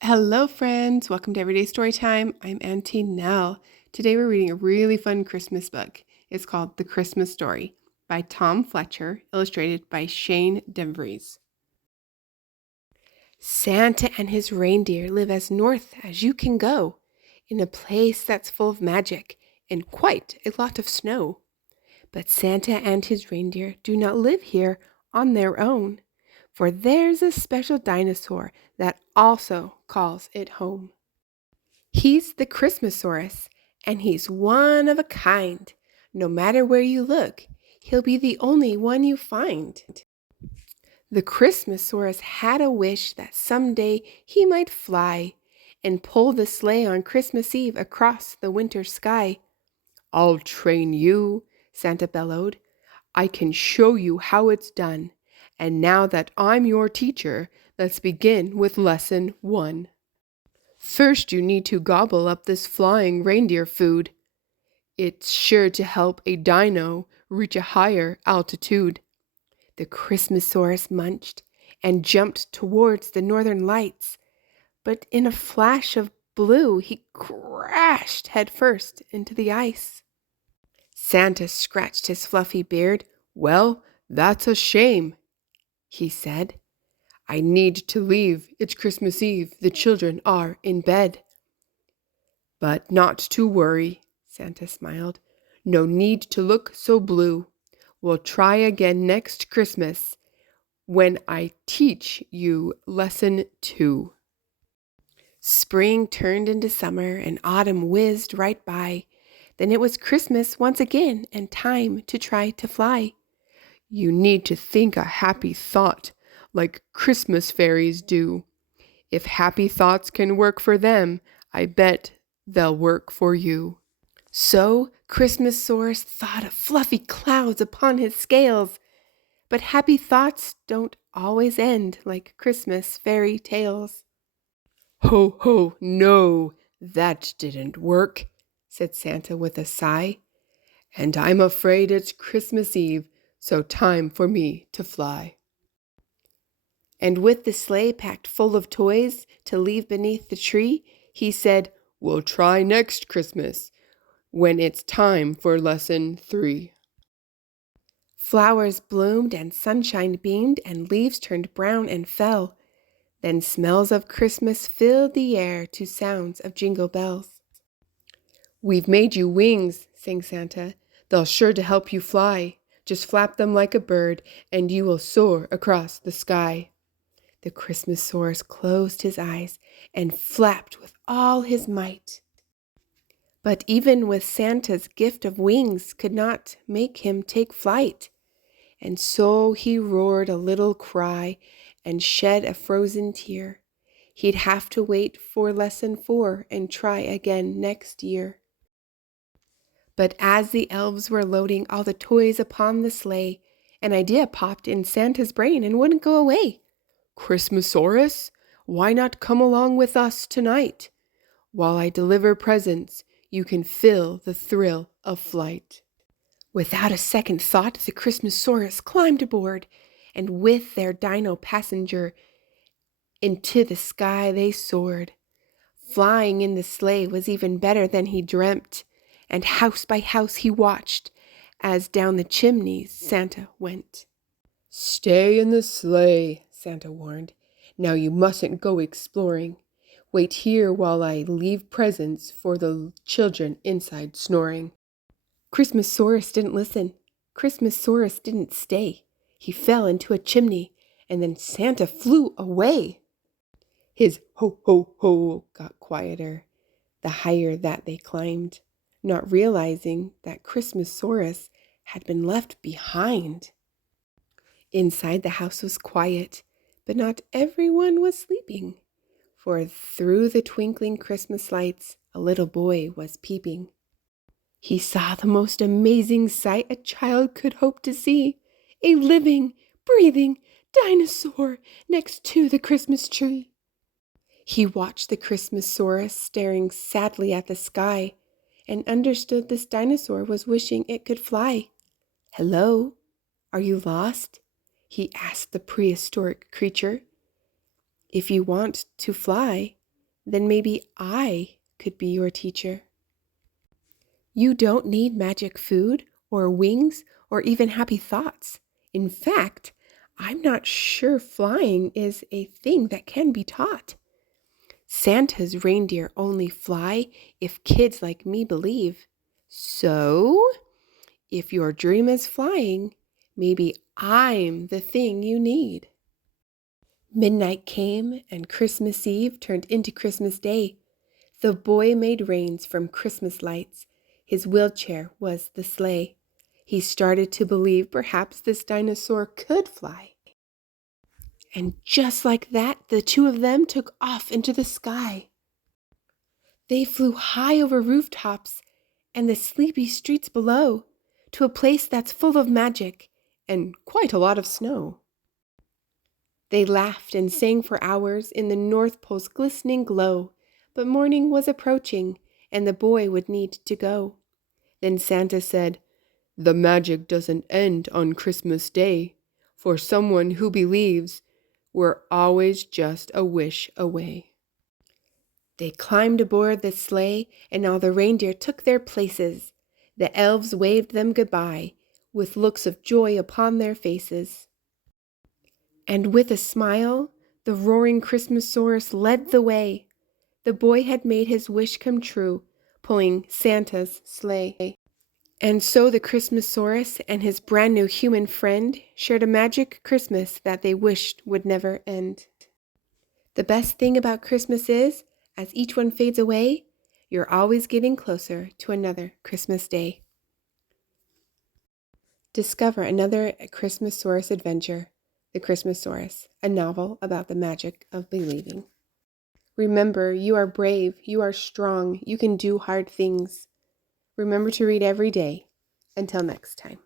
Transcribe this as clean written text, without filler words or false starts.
Hello, friends. Welcome to Everyday Storytime. I'm Auntie Nell. Today we're reading a really fun Christmas book. It's called The Christmas Story by Tom Fletcher, illustrated by Shane DeVries. Santa and his reindeer live as north as you can go, in a place that's full of magic and quite a lot of snow. But Santa and his reindeer do not live here on their own, for there's a special dinosaur that also calls it home. He's the Christmasaurus, and he's one of a kind. No matter where you look, he'll be the only one you find. The Christmasaurus had a wish that someday he might fly and pull the sleigh on Christmas Eve across the winter sky. "I'll train you," Santa bellowed. "I can show you how it's done. And now that I'm your teacher, let's begin with lesson 1. First, you need to gobble up this flying reindeer food. It's sure to help a dino reach a higher altitude." The Christmasaurus munched and jumped towards the northern lights, but in a flash of blue, he crashed headfirst into the ice. Santa scratched his fluffy beard. "Well, that's a shame," he said. "I need to leave. It's Christmas Eve. The children are in bed." "But not to worry," Santa smiled. "No need to look so blue. We'll try again next Christmas when I teach you lesson 2. Spring turned into summer and autumn whizzed right by. Then it was Christmas once again and time to try to fly. You need to think a happy thought like Christmas fairies do. If happy thoughts can work for them, I bet they'll work for you. So Christmasaurus thought of fluffy clouds upon his scales. But happy thoughts don't always end like Christmas fairy tales. "Ho, ho, no, that didn't work," said Santa with a sigh. "And I'm afraid it's Christmas Eve, so time for me to fly." And with the sleigh packed full of toys to leave beneath the tree, he said, "We'll try next Christmas when it's time for lesson 3. Flowers bloomed and sunshine beamed and leaves turned brown and fell. Then smells of Christmas filled the air to sounds of jingle bells. "We've made you wings," sang Santa. "They'll sure to help you fly. Just flap them like a bird and you will soar across the sky." The Christmasaurus closed his eyes and flapped with all his might. But even with Santa's gift of wings could not make him take flight. And so he roared a little cry and shed a frozen tear. He'd have to wait for lesson 4 and try again next year. But as the elves were loading all the toys upon the sleigh, an idea popped in Santa's brain and wouldn't go away. "Christmasaurus, why not come along with us tonight? While I deliver presents, you can feel the thrill of flight." Without a second thought, the Christmasaurus climbed aboard, and with their dino passenger, into the sky they soared. Flying in the sleigh was even better than he dreamt, and house by house he watched as down the chimneys Santa went. "Stay in the sleigh," Santa warned. "Now you mustn't go exploring. Wait here while I leave presents for the children inside snoring." Christmasaurus didn't listen. Christmasaurus didn't stay. He fell into a chimney, and then Santa flew away. His ho, ho, ho got quieter the higher that they climbed, not realizing that Christmasaurus had been left behind. Inside the house was quiet, but not everyone was sleeping, for through the twinkling Christmas lights a little boy was peeping. He saw the most amazing sight a child could hope to see, a living, breathing dinosaur next to the Christmas tree. He watched the Christmasaurus staring sadly at the sky and understood this dinosaur was wishing it could fly. "Hello, are you lost?" he asked the prehistoric creature. "If you want to fly, then maybe I could be your teacher. You don't need magic food or wings or even happy thoughts. In fact, I'm not sure flying is a thing that can be taught. Santa's reindeer only fly if kids like me believe. So, if your dream is flying, maybe I'm the thing you need. Midnight came and Christmas Eve turned into Christmas Day. The boy made reins from Christmas lights. His wheelchair was the sleigh. He started to believe perhaps this dinosaur could fly. And just like that, the two of them took off into the sky. They flew high over rooftops and the sleepy streets below to a place that's full of magic and quite a lot of snow. They laughed and sang for hours in the North Pole's glistening glow, but morning was approaching and the boy would need to go. Then Santa said, "The magic doesn't end on Christmas Day. For someone who believes, we're always just a wish away." They climbed aboard the sleigh, and all the reindeer took their places. The elves waved them goodbye, with looks of joy upon their faces. And with a smile, the roaring Christmasaurus led the way. The boy had made his wish come true, pulling Santa's sleigh. And so the Christmasaurus and his brand new human friend shared a magic Christmas that they wished would never end. The best thing about Christmas is, as each one fades away, you're always getting closer to another Christmas day. Discover another Christmasaurus adventure, The Christmasaurus, a novel about the magic of believing. Remember, you are brave, you are strong, you can do hard things. Remember to read every day. Until next time.